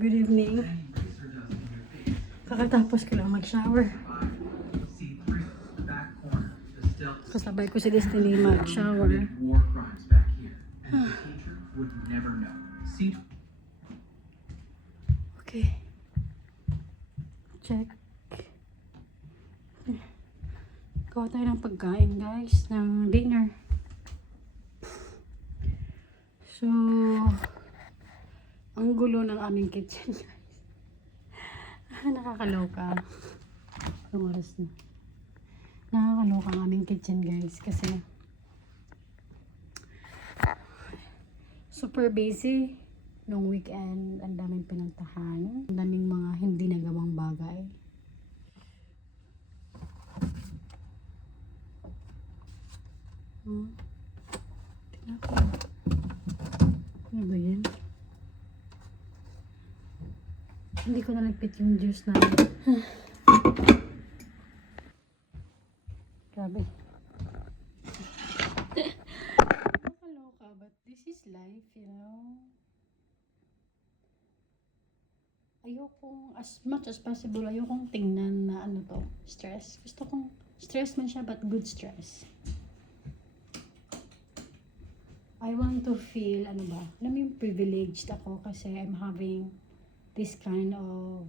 Good evening. Kakatapos ko lang mag-shower. Kasabay ko si Destiny mag-shower. Okay. Check. Gawa tayo ng pagkain, guys, ng dinner. So, ang gulo ng aming kitchen, guys. Nakakaloka. Anong oras na? Nakakaloka ang aming kitchen, guys, kasi super busy nung weekend. Ang daming pinuntahan, ang daming mga hindi nagawang bagay. Tingnan ko. Ano ba yan? Hindi ko nalagpit yung juice na grabe. Nakakaloka, but this is life, you know. Ayokong, as much as possible, ayokong tingnan na ano to, stress. Gusto kong, stress man siya, but good stress. I want to feel, ano ba, alam mo yung privileged ako kasi I'm having this kind of,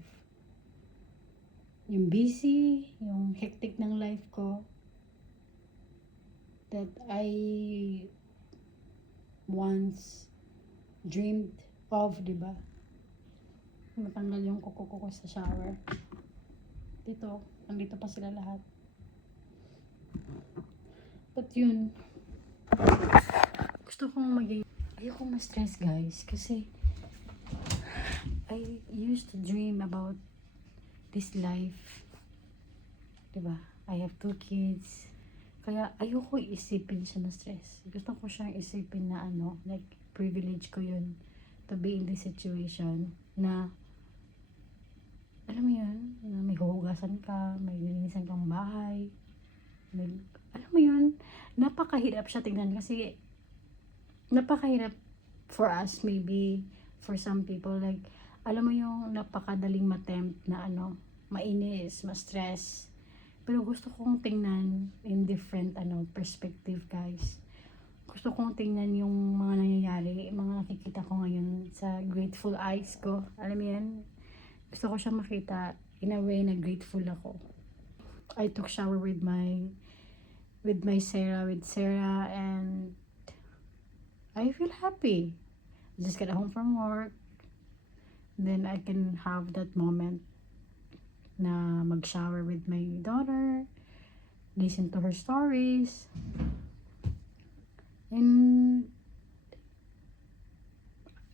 yung busy, yung hectic ng life ko, that I once dreamed of, diba? Matanggal yung kuko ko sa shower. Dito, nandito pa sila lahat. But yun, gusto kong maging, ayokong ma-stress, guys, kasi I used to dream about this life, diba? I have 2 kids, kaya ayoko isipin siya na stress. Gusto ko siyang isipin na ano, like privilege ko yun to be in this situation na, alam mo yun, na may huhugasan ka, may linisan kang bahay, may, alam mo yun, napakahirap siya tingnan kasi napakahirap for us, maybe for some people, like, alam mo yung napakadaling matempt na ano, mainis, ma-stress. Pero gusto kong tingnan in different ano perspective, guys. Gusto kong tingnan yung mga nangyayari, mga nakikita ko ngayon sa grateful eyes ko. Alam mo yan? Gusto ko siya makita in a way na grateful ako. I took shower with Sarah, and I feel happy. I just got home from work. Then I can have that moment na mag-shower with my daughter, listen to her stories, and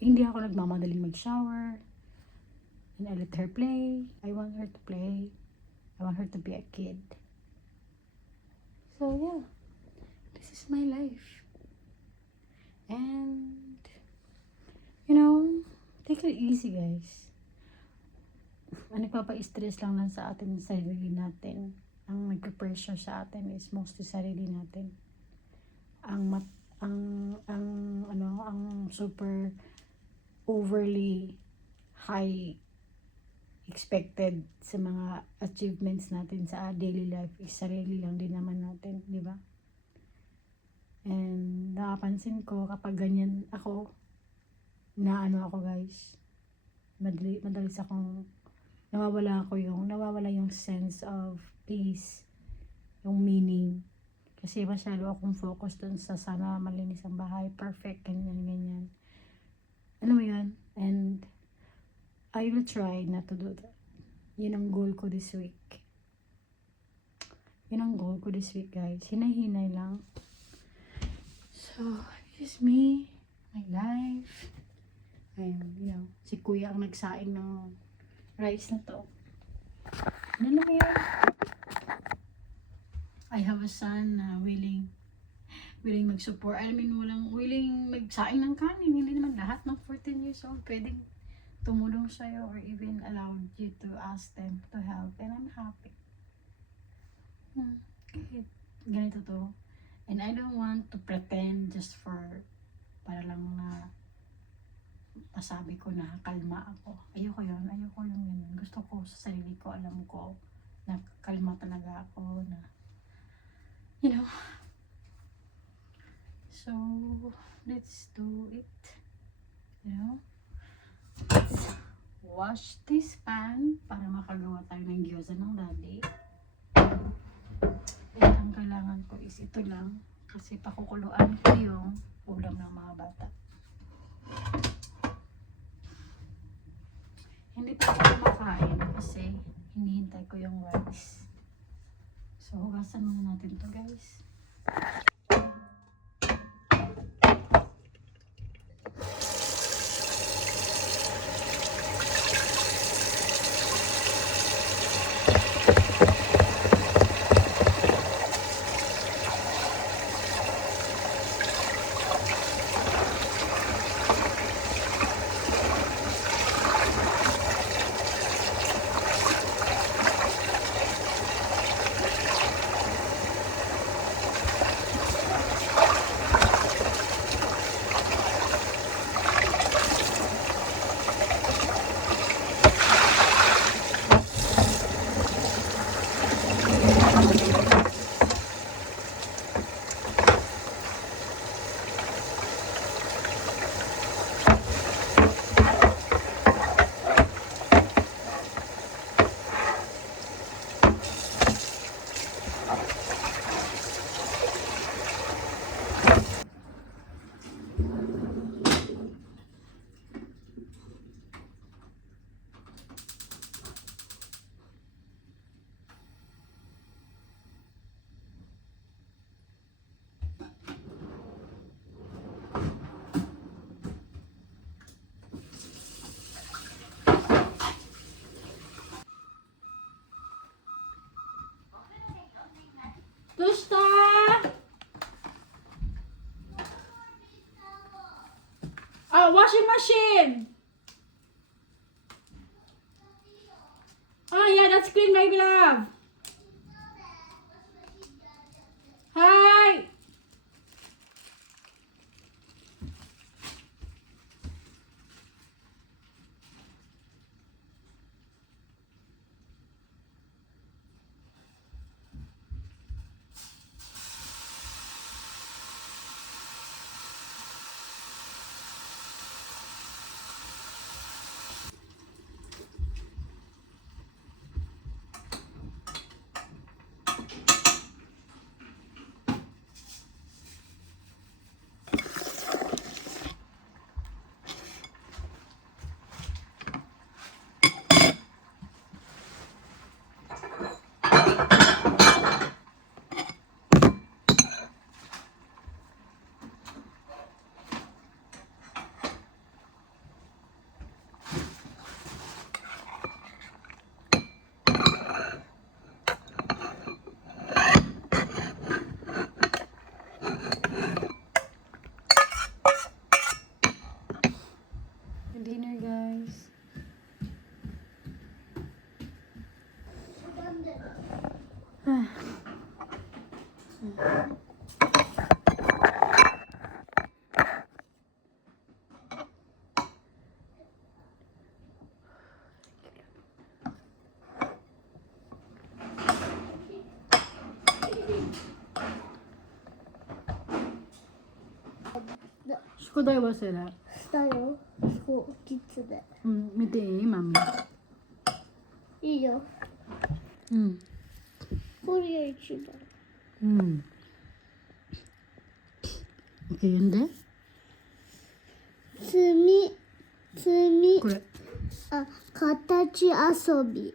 hindi ako nagmamadaling mag-shower, and I let her play. I want her to play. I want her to be a kid. So yeah, this is my life. And you know, take it easy, guys. Ang nagpapa-stress lang sa atin, sarili natin. Ang nagpe-pressure sa atin is mostly sarili natin. Ang super overly high expected sa mga achievements natin sa daily life is sarili lang din naman natin, di ba? And nakapansin ko kapag ganyan ako, na ano ako, guys, madalis akong nawawala yung sense of peace, yung meaning, kasi masyado akong focus dun sa sana malinis ang bahay, perfect, ganyan. Ano mo yun? And I will try not to do that. Yun ang goal ko this week. Guys. Hinay-hinay lang. So, this is me, my life. Ayun, you know, si kuya ang nagsaing ng rice na to. Ano na yun? I have a son na willing mag-support. I mean, walang willing magsaing ng kanin. Hindi naman lahat ng 14 years old pwedeng tumulong sa'yo or even allowed you to ask them to help. And I'm happy. Kahit ganito to. And I don't want to pretend just para lang na nasabi ko na kalma ako. Ayoko yun. Ayoko yung ganun. Gusto ko sa sarili ko, alam ko na kalma talaga ako na, you know. So, let's do it. You know. Let's wash this pan para makagawa tayo ng gyoza ng daddy. And ang kailangan ko is ito lang kasi pakukuluan ko yung ulam ng mga bata. Hindi pa ako kumakain kasi hinihintay ko yung rice. So, hugasan muna natin to guys. Tusta! Oh, washing machine! Oh yeah, that's clean, my love. Hi! Dinner, guys.宿題忘れない。したよ。そう、キッズで。見ていいマミ。いいよ。これが一番。OK、読んで。これ。形遊び。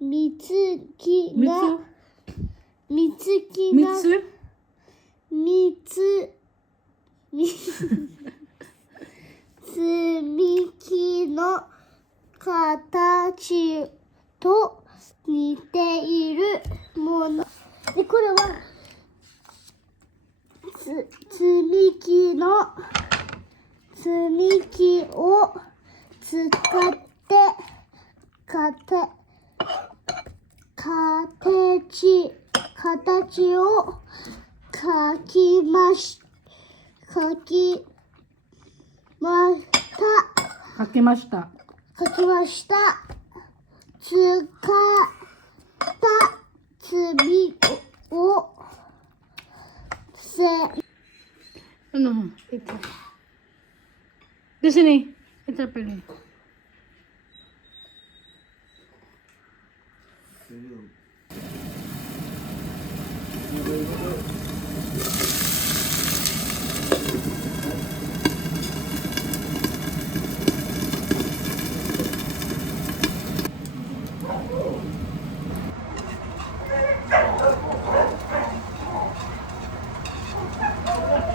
みつきが積み木の形と似ているもので、これは積み木を使って形形を描きまし描きました書きました。描きました。使った罪をAno? Ito. Di sini. Ito pala.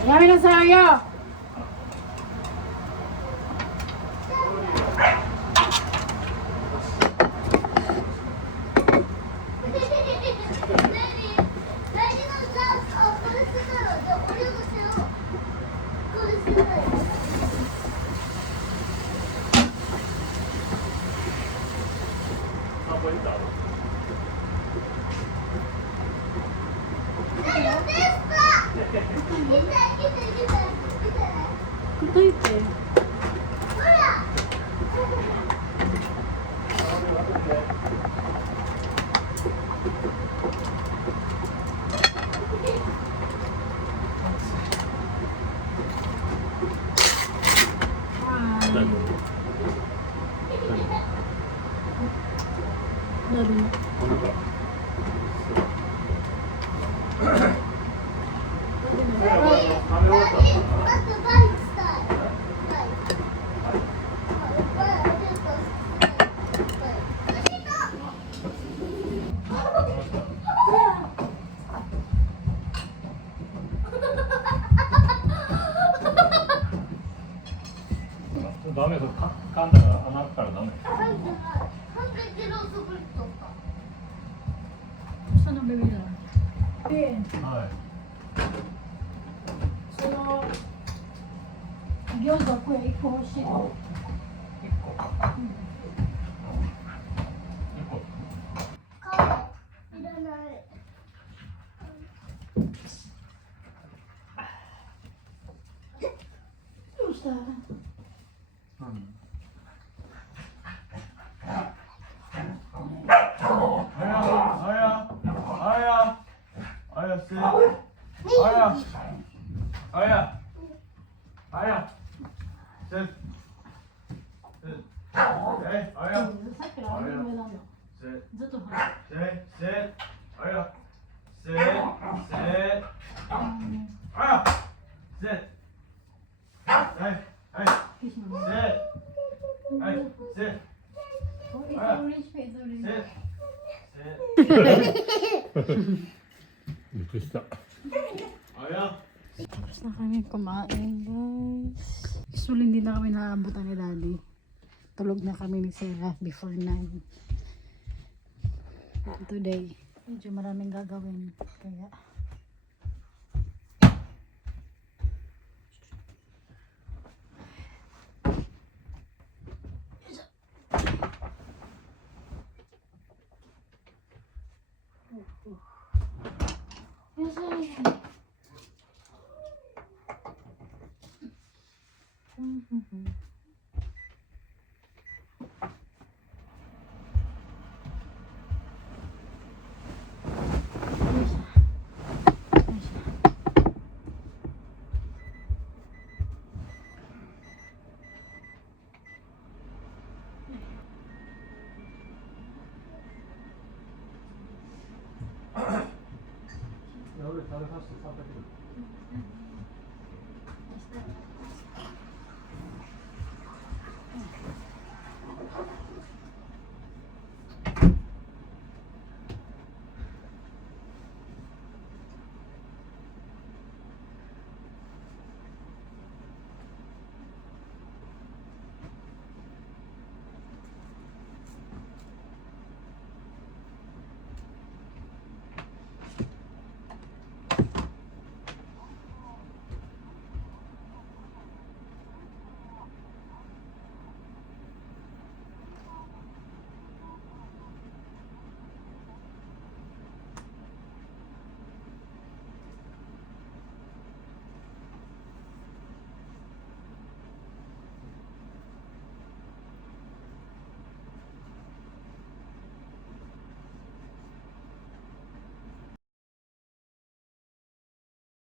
Yami na sa'yo! Kuto ito eh. Dali na.ダメだ、噛んだら穴開くからダメ。 Gusto nang bibili na? Ben, はい。その餃子これ1個欲しい。1個。1個。いらない。どうした？さっきから有名なの。ずっとびっくりした。 Tapos na kami kumain, guys. Usually hindi na kami naabutan ni Daddy. Tulog na kami ni Sarah before 9. But today, medyo maraming gagawin. Kaya, yes,